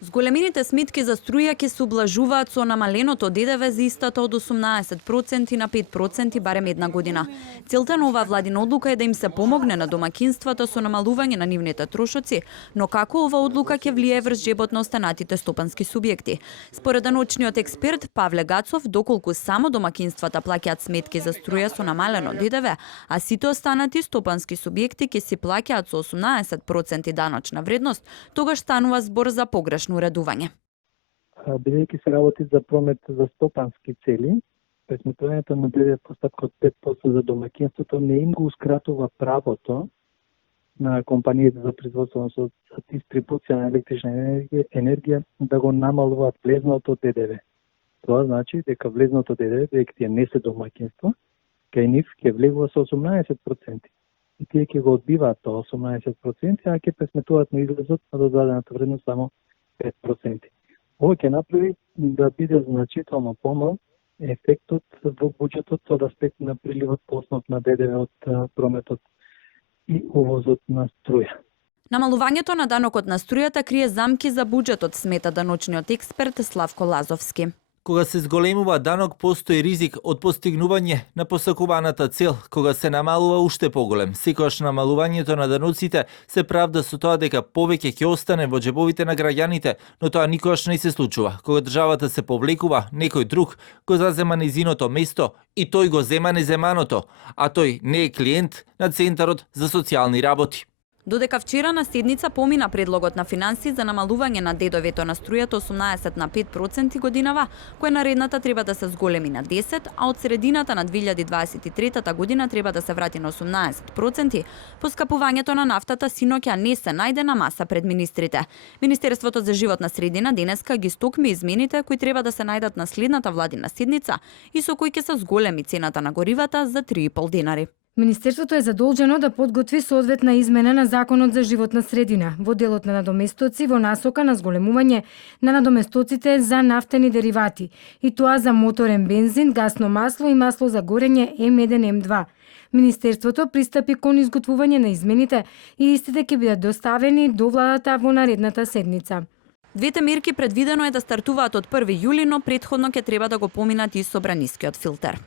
Зголемените сметки за струја ќе се ублажуваат со намаленото ДДВ за истата од 18% на 5% барем една година. Целта на оваа владина одлука е да им се помогне на домакинствата со намалување на нивните трошоци, но како ова одлука ќе влијае врз джебот на останатите стопански субјекти? Според научниот експерт Павле Гацов, доколку само домакинствата плаќаат сметки за струја со намалено ДДВ, а сите останати стопански субјекти ќе си плаќаат со 18% даночна вредност, тогаш станува збор за погрешно уредување. Бидејќи се работи за промет за стопански цели, пресметувањето на ДДВ по стапка од 5% за домакинството не им го ускратува правото на компаниите за производство со дистрибуција на електрична енергија да го намалуваат влезното ДДВ. Тоа значи дека влезното ДДВ, бидејќи тие не се домакинство, кај нив ќе влегува со 18%. И тие ќе го одбиваат тоа 18%, а ќе пресметуваат на излезот на додадената вредност само 5%. Ова ќе направи да биде значително помал ефектот во буџетот од аспект на приливот по основ на ДДВ од прометот и увозот на струја. Намалувањето на данокот на струјата крие замки за буџетот, смета даночниот експерт Славко Лазовски. Кога се зголемува данок, постои ризик од постигнување на посакуваната цел, кога се намалува уште поголем. Секогаш намалувањето на даноците се правда со тоа дека повеќе ќе остане во џебовите на граѓаните, но тоа никогаш не се случува. Кога државата се повлекува, некој друг го зазема незиното место и тој го зема неземаното, а тој не е клиент на Центарот за социјални работи. Додека вчера на седница помина предлогот на финанси за намалување на ДДВ-то на струјата 18 на 5% годинава, која наредната треба да се зголеми на 10, а од средината на 2023 година треба да се врати на 18%, поскапувањето на нафтата синоќа не се најде на маса пред министрите. Министерството за животна средина денеска ги стокми измените кои треба да се најдат на следната владина седница и со кои ќе се зголеми цената на горивата за 3,5 денари. Министерството е задолжено да подготви соодветна измена на Законот за животна средина во делот на надоместоци во насока на зголемување на надоместоците за нафтени деривати, и тоа за моторен бензин, гасно масло и масло за горење М1, М2. Министерството пристапи кон изготвување на измените и истите ќе бидат доставени до владата во наредната седница. Двете мерки предвидено е да стартуваат од 1 јули, но претходно ќе треба да го поминат и собранискиот филтер.